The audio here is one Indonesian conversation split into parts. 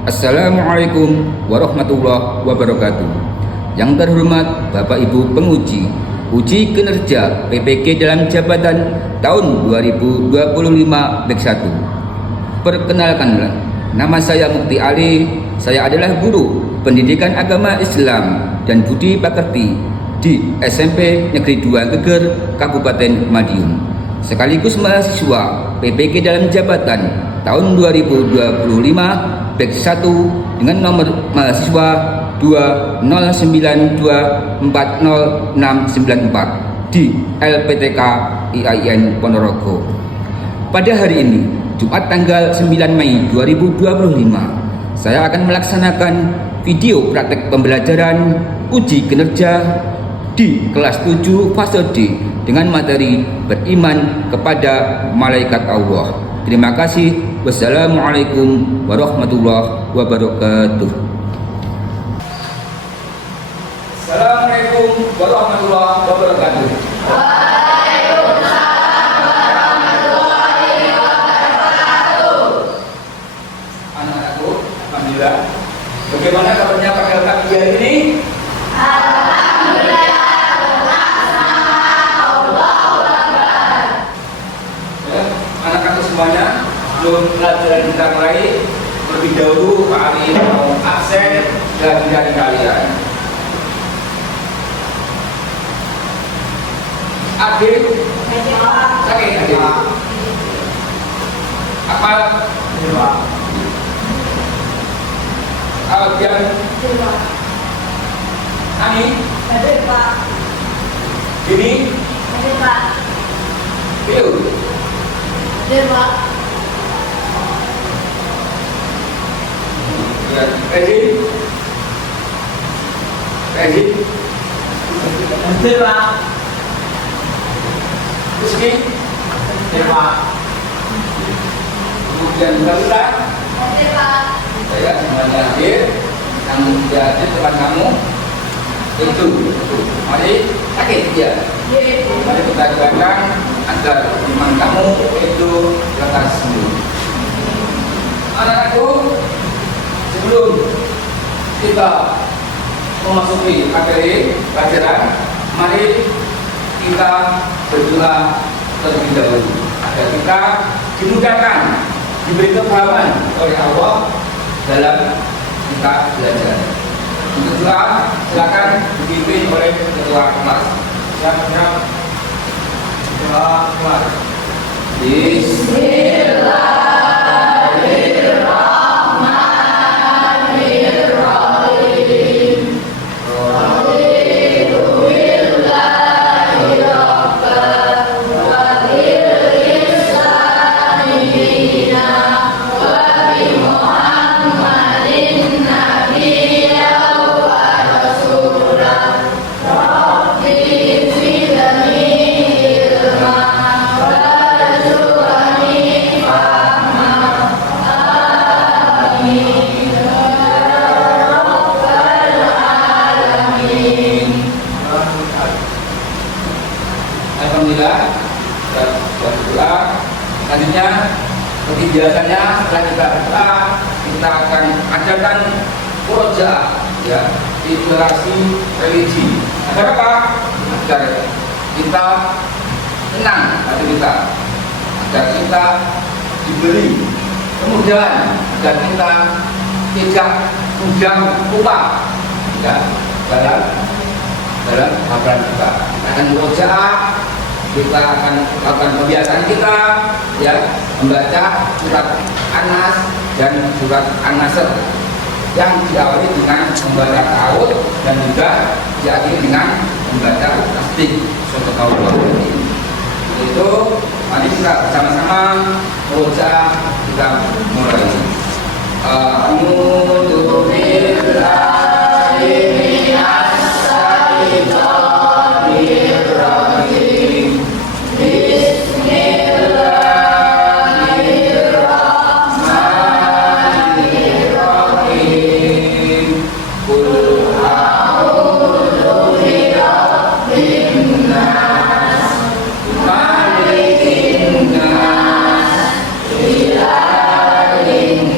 Assalamualaikum warahmatullahi wabarakatuh. Yang terhormat Bapak Ibu penguji uji kinerja PPK dalam jabatan tahun 2025 Bek 1. Perkenalkanlah, nama saya Mukti Ali. Saya adalah guru pendidikan agama Islam dan budi pekerti di SMP Negeri 2 Geger, Kabupaten Madiun, sekaligus mahasiswa PPK dalam jabatan tahun 2025 Bek 1 dengan nomor mahasiswa 209240694 di LPTK IAIN Ponorogo. Pada hari ini, Jumat tanggal 9 Mei 2025, saya akan melaksanakan video praktek pembelajaran uji kinerja di kelas 7 fase D dengan materi beriman kepada malaikat Allah. Terima kasih. Wassalamualaikum warahmatullahi wabarakatuh. Assalamualaikum warahmatullahi wabarakatuh. Waalaikumsalam warahmatullahi wabarakatuh. Anak-anakku, alhamdulillah. Bagaimana kabarnya Pak Elkaki hari ini? Alhamdulillah, Allahu Akbar. Ya, anak-anak semuanya, sebelum pelajaran kita mulai, terlebih dahulu Pak Ali mau absen dari kalian. Adik, sakit adik. Apa? Alfian, Ani, ini, Biu. Ya, Rejin, Rizky, kemudian Balita, saya semuanya hadir, yang hadir depan kamu itu, mari sakit ya, mari kita doakan agar iman kamu itu lekas sembuh. Anak-anakku, sebelum kita memasuki materi pelajaran, mari kita berdoa terlebih dahulu agar kita dimudahkan, diberi kepahaman oleh Allah dalam kita belajar. Untuk doa silakan dipimpin oleh ketua kelas. Siap-siap doa kelas. Alhamdulillah, sudah berdoa. Selanjutnya, seperti biasanya setelah kita berdoa, kita akan adakan murojaah, ya, deklarasi religi. Agar apa? Agar kita tenang hati kita, agar kita diberi kemudahan, agar kita tidak mudah lupa, ya, dalam hafalan kita. Kita akan murojaah. Kita akan lakukan kebiasaan kita, ya, membaca surat An-Nas dan surat An-Nasr yang diawali dengan membaca ta'awudz dan juga diakhiri dengan membaca tasbih. Itu mari kita bersama-sama murojaah, kita mulai. A'udzu billahi minas syaitonir rajim. Malikin nas, ilahin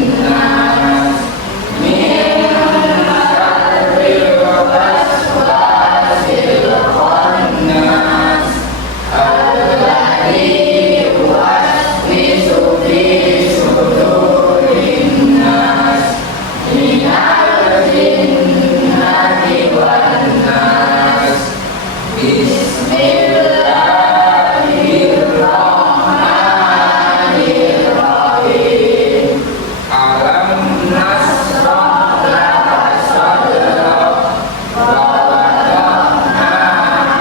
alam nasrah laka sadrak wa wada'na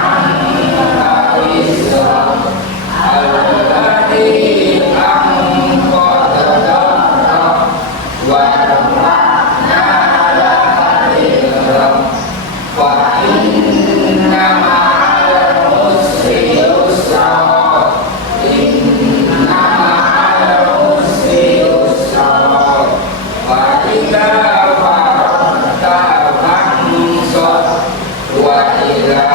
anka wizrak alladzi anqadha dhahrak wa rafa'na laka dhikrak fa inna ma'al usri yusra inna ma'al usri yusra fa idza faragta fansab wa ila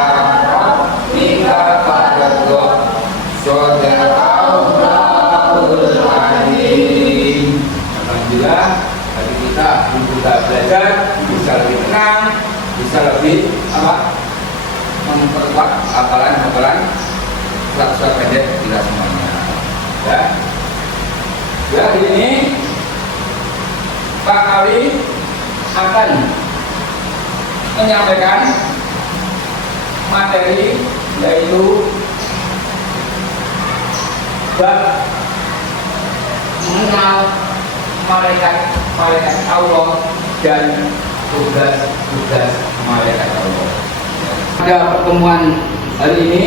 rabbika farghab sadaqallahul azim. Alhamdulillah bagi kita belajar bisa lebih tenang, bisa lebih memperkuat hafalan surat-surat pendek kita semuanya. Ya, hari ini Pak Ali akan menyampaikan materi yaitu bab mengenal malaikat Allah dan tugas-tugas malaikat Allah. Pada pertemuan hari ini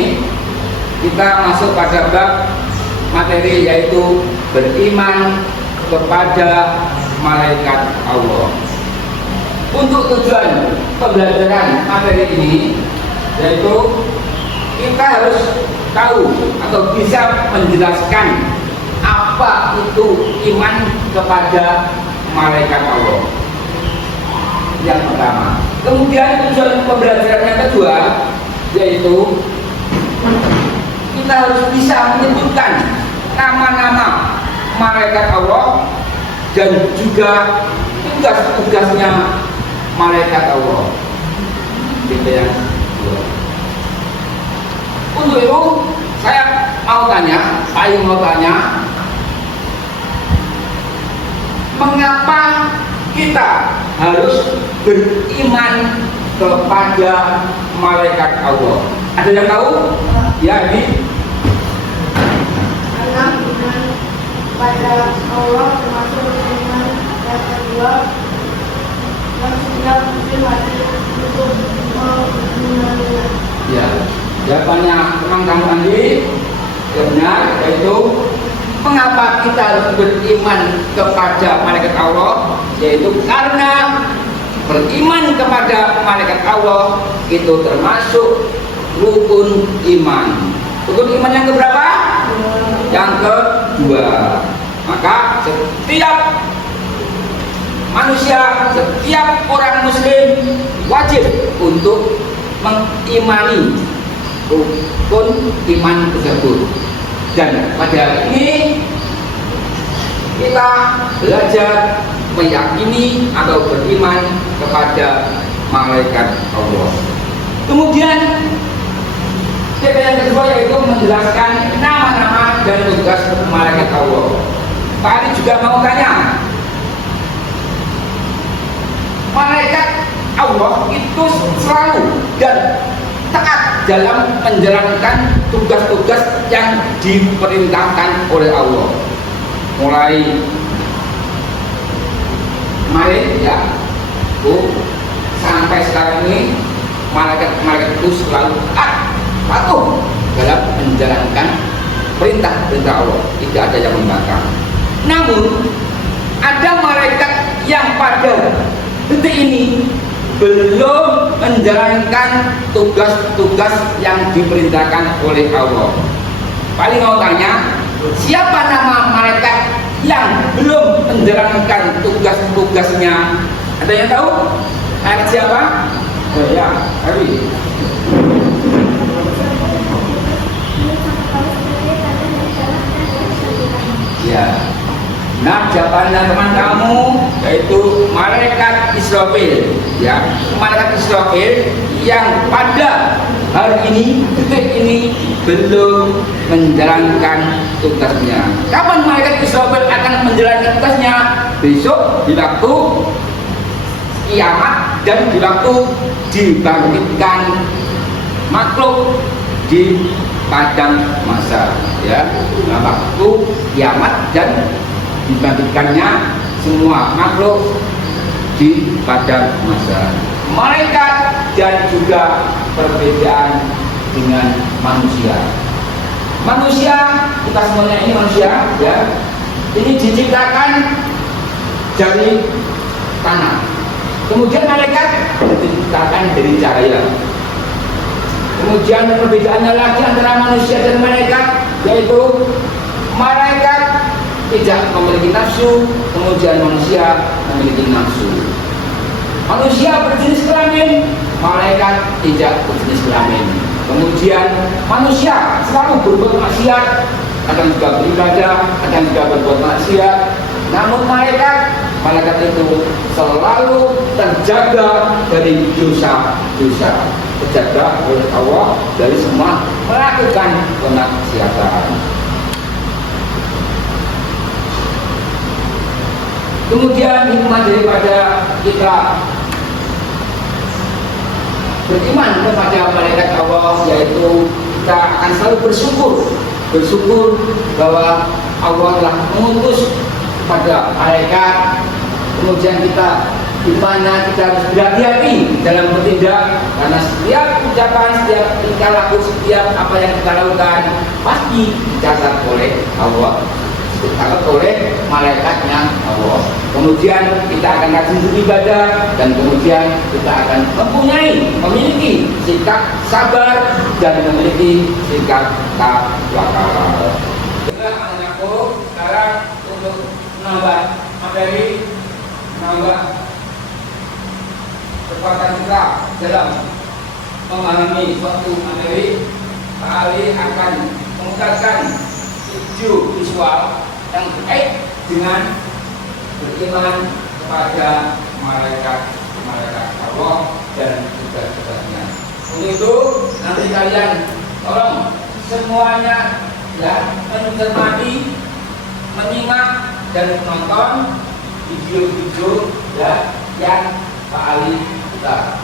kita masuk pada bab materi yaitu beriman kepada malaikat Allah. Untuk tujuan pembelajaran materi ini yaitu kita harus tahu atau bisa menjelaskan apa itu iman kepada malaikat Allah. Yang pertama. Kemudian tujuan pembelajaran yang kedua yaitu kita harus bisa menyebutkan nama-nama malaikat Allah dan juga tugas-tugasnya malaikat Allah. Itu yang kedua. Untuk itu saya mau tanya, mengapa kita harus beriman kepada malaikat Allah? Ada yang tahu? Ya, ini. Karena iman pada Allah termasuk iman yang kedua yang sudah mesti wajib untuk mengimaninya. Ya, jawabannya teman kamu tadi benar, yaitu mengapa kita harus beriman kepada malaikat Allah, yaitu karena beriman kepada malaikat Allah itu termasuk rukun iman. Rukun iman yang keberapa? Yang kedua. Maka setiap manusia, setiap orang muslim wajib untuk mengimani rukun iman tersebut. Dan pada ini kita belajar meyakini atau beriman kepada malaikat Allah. Kemudian step yang kedua yaitu menjelaskan nama-nama dan tugas malaikat Allah. Pak Ali juga mau tanya, malaikat Allah itu selalu dan taat dalam menjalankan tugas-tugas yang diperintahkan oleh Allah. Mulai kemarin ya, sampai sekarang ini malaikat itu selalu patuh dalam menjalankan perintah Allah, tidak ada yang membangkang. Namun ada malaikat yang pada detik ini belum menjalankan tugas-tugas yang diperintahkan oleh Allah. Paling mau tanya, siapa nama malaikat yang belum menjalankan tugas-tugasnya? Ada yang tahu? Malaikat siapa? Ya, Ari. Ya. Nah, jawabannya teman kamu yaitu malaikat Israfil, ya, malaikat Israfil yang pada hari ini, detik ini belum menjalankan tugasnya. Kapan malaikat Israfil akan menjalankan tugasnya? Besok di waktu kiamat dan di waktu dibangkitkan makhluk di padang mahsyar, ya, waktu kiamat dan dibangkitkannya semua makhluk di padang mahsyar. Malaikat dan juga perbedaan dengan manusia. Manusia, kita semuanya ini manusia, ya. Ini diciptakan dari tanah. Kemudian malaikat diciptakan dari cahaya. Kemudian perbedaannya lagi antara manusia dan malaikat, yaitu malaikat tidak memiliki nafsu, kemudian manusia memiliki nafsu. Manusia berjenis kelamin, malaikat tidak berjenis kelamin. Kemudian manusia selalu berbuat maksiat, kadang juga beribadah, kadang juga berbuat maksiat. Namun malaikat itu selalu terjaga dari dosa-dosa, terjaga oleh Allah dari semua melakukan kemaksiatan. Kemudian hikmah daripada kita beriman kepada malaikat Allah, yaitu kita akan selalu bersyukur bahwa Allah telah mengutus pada malaikat. Kemudian kita di mana kita harus berhati-hati dalam bertindak, karena setiap ucapan, setiap tingkah laku, setiap apa yang kita lakukan pasti dicatat oleh Allah, dicatat oleh malaikatnya Allah. Kemudian kita akan rajin beribadah, dan kemudian kita akan memiliki sikap sabar dan memiliki sikap tawakal. Anakku, sekarang untuk menambah materi, menambah kekuatan kita dalam memahami suatu materi, Pak Ali akan mengungkapkan video visual yang terkait dengan beriman kepada malaikat Allah dan tugas-tugasnya. Untuk itu nanti kalian tolong semuanya ya mencermati, menyimak dan menonton video-video ya yang Pak Ali putar.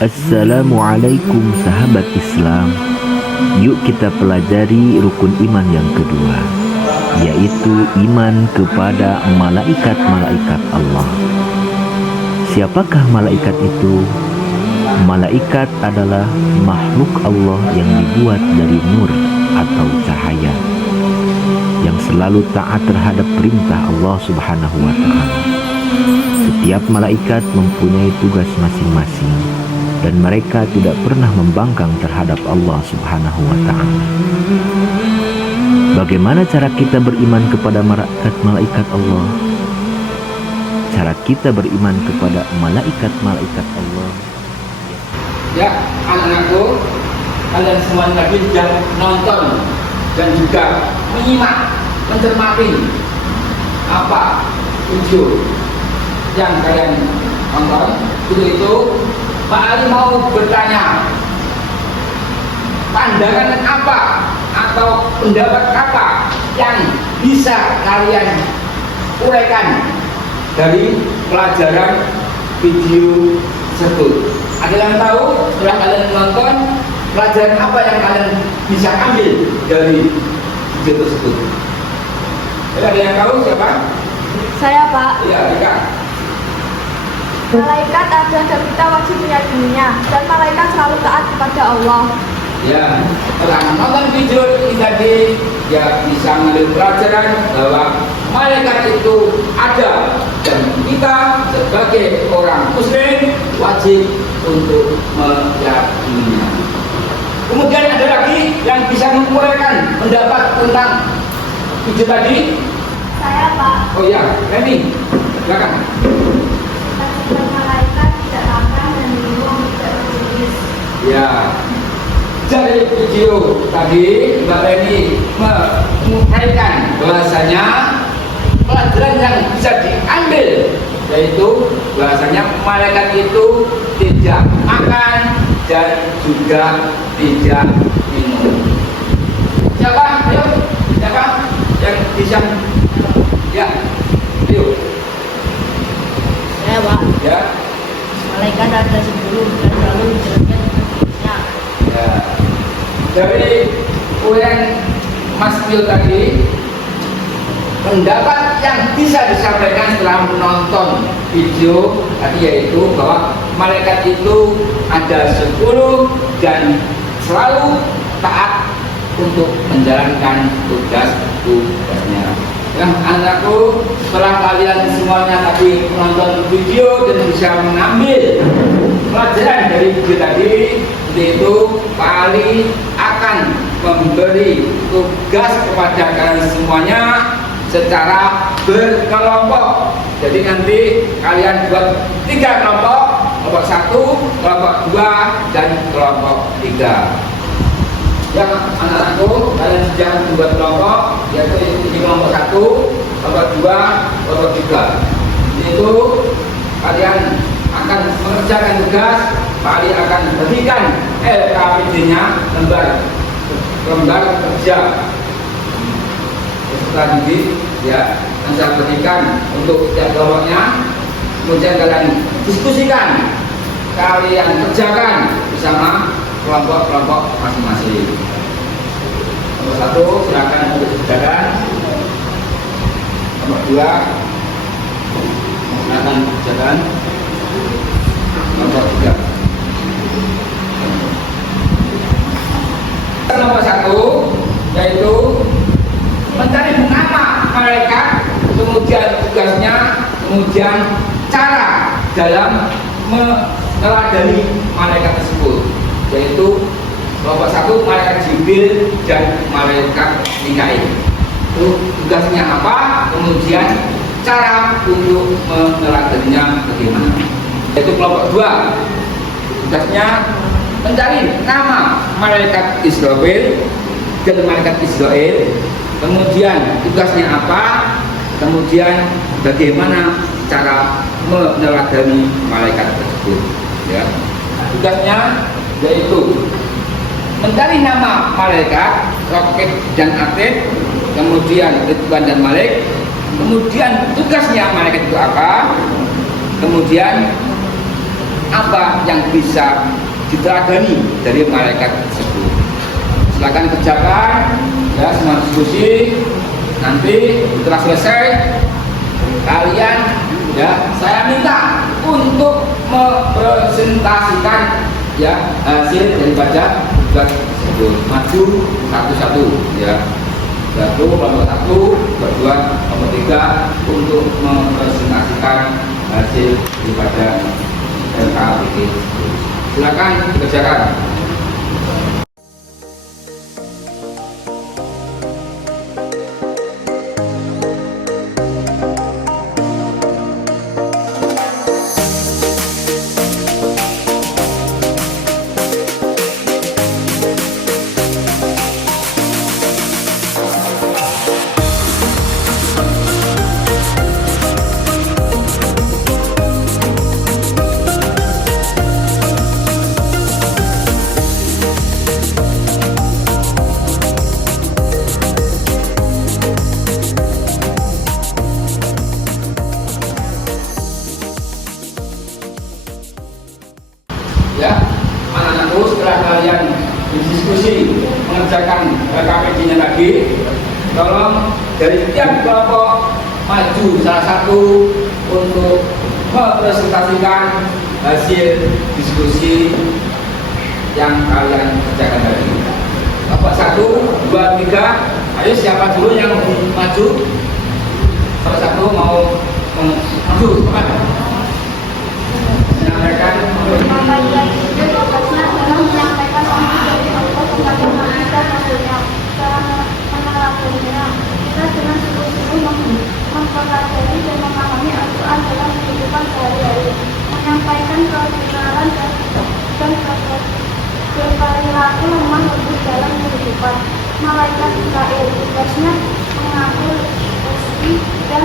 Assalamualaikum sahabat Islam. Yuk kita pelajari rukun iman yang kedua, yaitu iman kepada malaikat-malaikat Allah. Siapakah malaikat itu? Malaikat adalah makhluk Allah yang dibuat dari nur atau cahaya, yang selalu taat terhadap perintah Allah Subhanahu wa Ta'ala. Setiap malaikat mempunyai tugas masing-masing, dan mereka tidak pernah membangkang terhadap Allah Subhanahu wa Ta'ala. Bagaimana cara kita beriman kepada malaikat Allah? Cara kita beriman kepada malaikat Allah. Ya, anak-anakku, kalian semua tadi sudah nonton dan juga menyimak, mencermati apa video yang kalian nonton. Itu Pak Ali mau bertanya, pandangan apa atau pendapat apa yang bisa kalian uraikan dari pelajaran video tersebut? Ada yang tahu setelah kalian menonton pelajaran apa yang kalian bisa ambil dari video tersebut? Ada yang tahu siapa? Saya, Pak. Iya, Rika. Malaikat ada dan kita wajib meyakininya, dan malaikat selalu taat kepada Allah. Ya, setelah nonton video ini tadi, ya bisa mengambil pelajaran bahwa malaikat itu ada, dan kita sebagai orang muslim wajib untuk meyakininya. Kemudian ada lagi yang bisa menguraikan pendapat tentang video tadi? Saya, Pak. Oh ya, Remi, silakan. Malaikat tidak makan dan minum, tidak bertulis. Ya, dari video tadi Mbak Reni menguraikan bahwasanya pelajaran yang bisa diambil yaitu bahwasanya malaikat itu tidak makan, dan juga tidak minum. Siapa? Ayo, siapa yang bisa? Ya, ayo. Saya, Pak. Ya, Malaikat ada 10 dan selalu dijelaskan dengan ya. Dari yang Mas Pio tadi, pendapat yang bisa disampaikan setelah menonton video tadi yaitu bahwa malaikat itu ada 10 dan selalu taat untuk menjalankan tugas-tugasnya. Yang anakku, setelah kalian semuanya tadi menonton video dan bisa mengambil pelajaran dari video tadi, yaitu Pak Ali akan memberi tugas kepada kalian semuanya secara berkelompok. Jadi nanti kalian buat 3 kelompok, kelompok 1, kelompok 2, dan kelompok 3. Yang anak-anakku, kalian sudah membuat kelompok, yaitu di kelompok 1, kelompok 2, kelompok 3. Itu kalian akan mengerjakan tugas. Pak Ali akan berikan LKPD-nya, lembar kerja. Setelah ini, ya, saya berikan untuk setiap kelompoknya. Kemudian kalian diskusikan, kalian kerjakan bersama kelompok-kelompok masing-masing. Nomor 1 silakan untuk berjalan. Nomor 2 silakan berjalan. Nomor 3. Nomor 1 yaitu mencari nama malaikat, kemudian tugasnya, kemudian cara dalam meneladani malaikat tersebut, yaitu kelompok 1 malaikat Jibril dan malaikat Mikail. Itu tugasnya apa, kemudian cara untuk meneladaninya bagaimana. Yaitu kelompok 2 tugasnya mencari nama malaikat Israfil dan malaikat Israel, kemudian tugasnya apa, kemudian bagaimana cara meneladani malaikat tersebut. Ya. Tugasnya yaitu mencari nama malaikat, Roket dan Atid, kemudian Ridwan dan Malik, kemudian tugasnya malaikat itu apa, kemudian apa yang bisa diteladani dari malaikat tersebut. Silakan kerjakan, ya, semua diskusi. Nanti setelah selesai, kalian, ya, saya minta untuk mempresentasikan, ya, hasil daripada tugas tersebut. Maju satu-satu, ya. Satu, kelompok 1, kelompok 2, kelompok 3 untuk mempresentasikan hasil daripada LKPD. Silakan dikerjakan. Ya, anak-anakku, setelah kalian berdiskusi mengerjakan LKPD-nya lagi, tolong dari setiap kelompok maju salah satu untuk mempresentasikan hasil diskusi yang kalian kerjakan tadi. Kelompok 1, 2, 3, ayo siapa dulu yang maju? Salah satu mau maju, menyampaikan. Malaikat itu tugasnya adalah menyampaikan langsung dari Allah kepada manusia tentunya. Cara meneladaninya, kita dengan sungguh-sungguh mempelajari dan memahami Al-Quran dalam kehidupan sehari-hari, menyampaikan kebenaran dan berperilaku lemah lembut dalam kehidupan. Malaikat Mikail tugasnya mengatur rezeki dan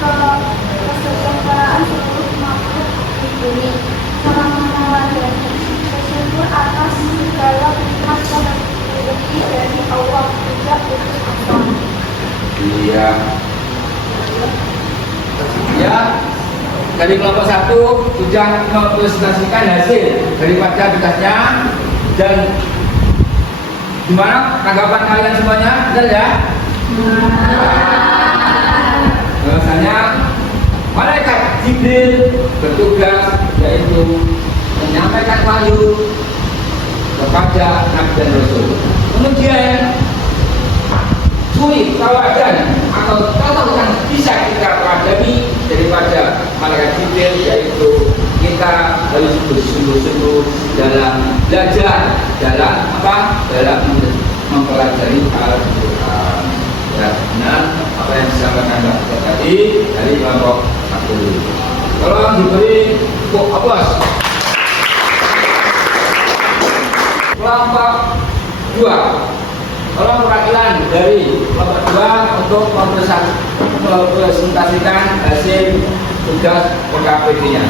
kesejahteraan seluruh makhluk di bumi. Cara meneladani bersyukur atas segala nikmat dan rezeki dari Allah, tidak putus asa. Iya. Ya, dari kelompok 1 sudah mempresentasikan hasil daripada tugasnya. Dan gimana tanggapan kalian semuanya? Benar ya? Bahwasanya malaikat Jibril bertugas yaitu menyampaikan wahyu kepada Nabi dan Rasul. Kemudian suri tawadan atau contoh yang bisa kita pelajari daripada malaikat Jibril yaitu kita harus bersungguh-sungguh dalam belajar, dalam mempelajari Al-Quran. Ya, benar apa yang disampaikan Bapak tadi dari kelompok 1. Tolong diberi tepuk aplaus. Kelompok 2, tolong perwakilan dari kelompok 2 untuk mempresentasikan hasil tugas PKPD-nya.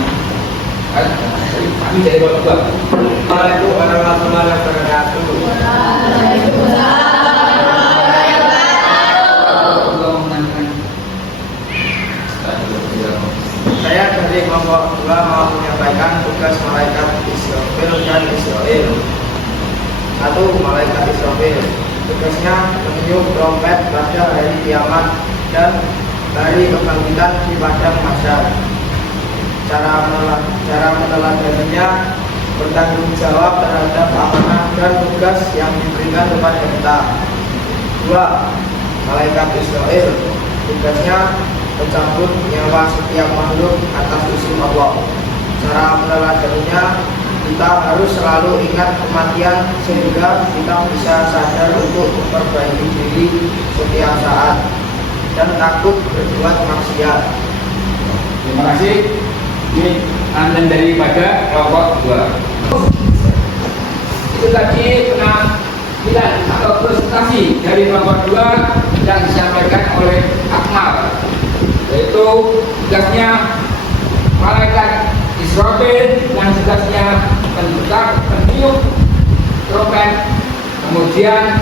Kami dari kelompok 2. Assalamualaikum warahmatullahi wabarakatuh. Saya dari kelompok 2 mau menyampaikan tugas malaikat Israfil dan Israel. 1. Malaikat Israfil tugasnya meniup trompet pada hari kiamat dan hari kebangkitan di padang mahsyar. Cara meneladaninya bertanggung jawab terhadap amanah dan tugas yang diberikan kepada kita. 2. Malaikat Israel tugasnya mencabut nyawa setiap makhluk atas izin Allah. Cara meneladaninya, kita harus selalu ingat kematian sehingga kita bisa sadar untuk memperbaiki diri setiap saat dan takut berbuat maksiat. Terima kasih. Ini andan daripada kelompok 2. Itu tadi penampilan atau presentasi dari kelompok 2 yang disampaikan oleh Akmal, yaitu tugasnya malaikat Israfil yang tugasnya meniup trompet. Kemudian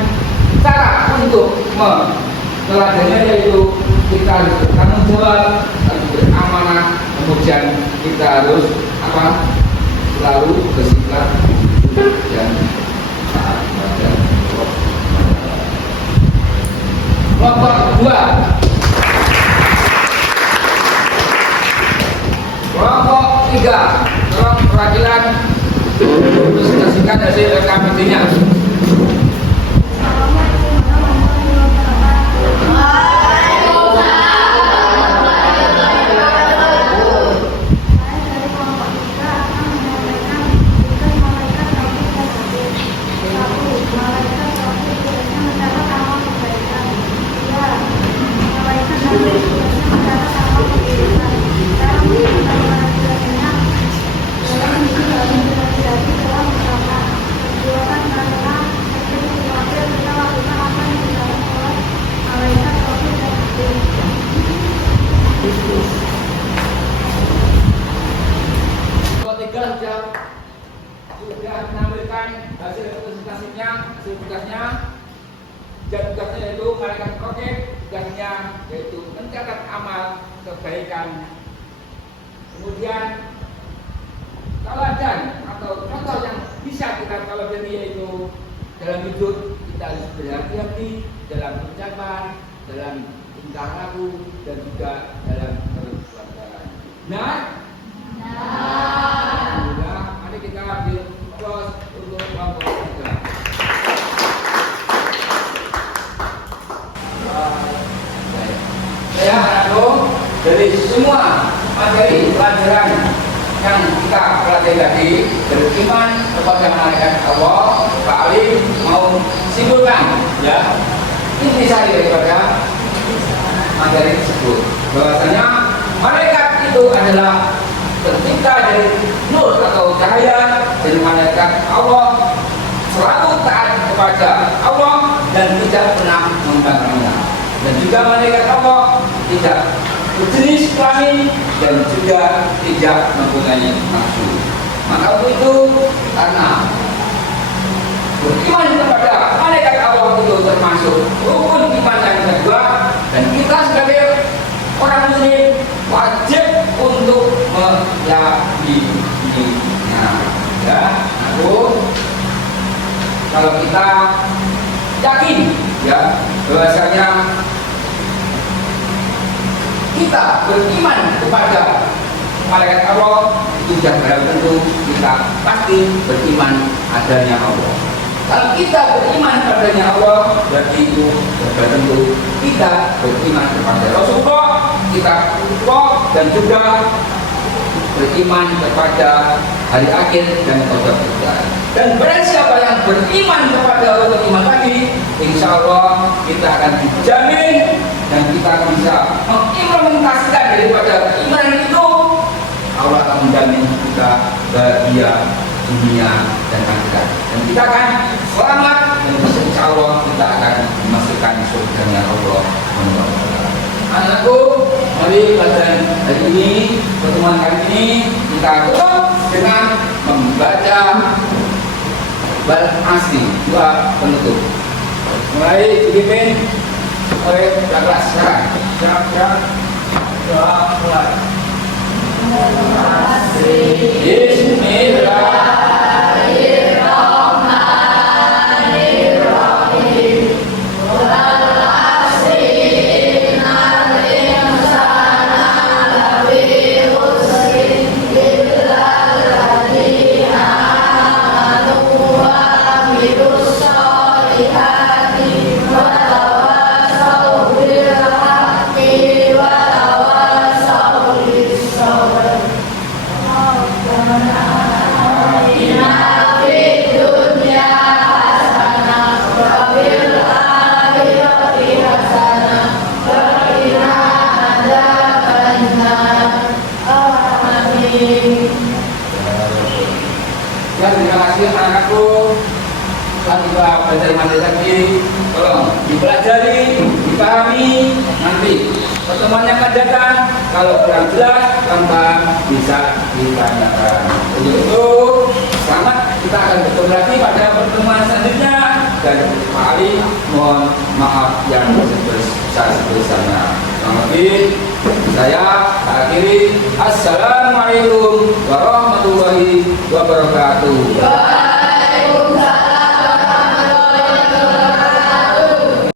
cara untuk meneladaninya yaitu kita harus bertanggung jawab, harus beramanah, kemudian kita harus selalu bersikap dan taat kepada Allah. Kelompok 2. Kelompok 3, tolong perwakilan presentasikan hasil RKPD-nya. Sudah menampilkan hasil presentasinya, hasil tugasnya. Dan tugasnya yaitu malaikat roket, tugasnya yaitu mencatat amal kebaikan. Kemudian teladan atau contoh yang bisa kita teladani yaitu dalam hidup kita harus berhati-hati dalam ucapan, dalam tingkah laku, dan juga dalam perbuatan. Nah, mari kita ambil aplaus untuk kelompok 3. Saya harap dari semua materi pelajaran yang kita pelajari tadi, beriman kepada malaikat Allah, Pak Ali mau simpulkan ya intisari daripada materi tersebut, bahwasanya malaikat itu adalah tercipta dari nur atau cahaya dari malaikat Allah, selalu taat kepada Allah dan tidak pernah membangkangnya. Dan juga malaikat Allah tidak berjenis kelamin dan juga tidak mempunyai nafsu. Maka untuk itu, karena beriman kepada malaikat Allah itu termasuk rukun iman yang kedua, dan kita sebagai orang muslim wajib untuk meyakininya. Ya, aku kalau kita yakin ya bahwasanya kita beriman kepada malaikat Allah, itu sudah barang tentu kita pasti beriman adanya Allah. Kalau kita beriman padanya Allah, berarti itu sudah tentu kita beriman kepada Rasulullah, kita dan juga beriman kepada hari akhir dan qadar kita. Dan barang siapa yang beriman kepada Allah iman tadi, insya Allah kita akan dijamin dan kita bisa mengimplementasikan daripada iman itu. Allah akan menjamin kita bahagia dunia dan akhirat, dan kita akan selamat, dan insya Allah kita akan dimasukkan surganya Allah. Anakku, mari pelajaran hari ini, pertemuan hari ini kita tutup dengan membaca bal asli, doa penutup. Mulai dipimpin oleh kelas sekarang. Siap, doa mulai. Bismillahirrahmanirrahim. Ya, terima kasih anak-anakku. Setelah kita belajar materi tadi, tolong dipelajari, dipahami. Nanti pertemuan yang akan datang, kalau kurang jelas, tanpa bisa ditanyakan. Untuk itu, selamat, kita akan bertemu lagi pada pertemuan selanjutnya. Dan Pak Ali, mohon maaf yang sebesar-besarnya. Saya akhiri. Assalamualaikum warahmatullahi wabarakatuh.